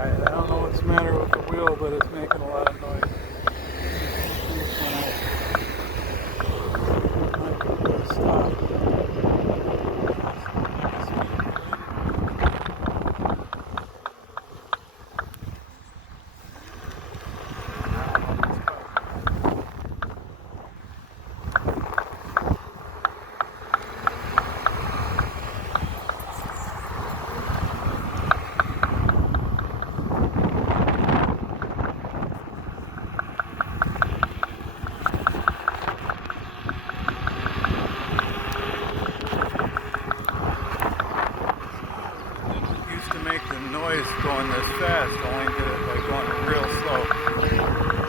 I don't know what's the matter with the wheel, but it's making a lot of noise. Might be able to stop. Used to make the noise going this fast, only did it by going real slow.